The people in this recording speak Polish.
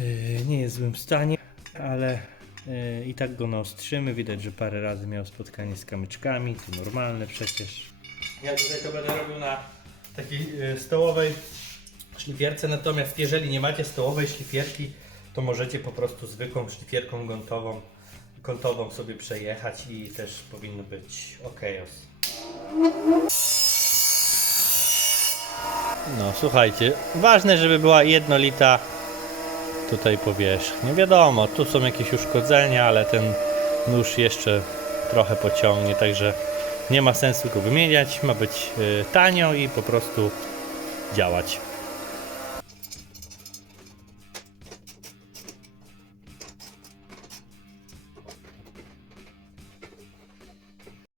Yy, Nie jest w złym stanie, ale yy, i tak go naostrzymy. Widać, że parę razy miał spotkanie z kamyczkami, to normalne przecież. Ja tutaj to będę robił na takiej yy, stołowej szlifierce, natomiast jeżeli nie macie stołowej szlifierki, to możecie po prostu zwykłą szlifierką gątową, kątową sobie przejechać i też powinno być ok. No słuchajcie, ważne, żeby była jednolita tutaj powierzchnia. Wiadomo, tu są jakieś uszkodzenia, ale ten nóż jeszcze trochę pociągnie, także nie ma sensu go wymieniać. Ma być y, tanio i po prostu działać.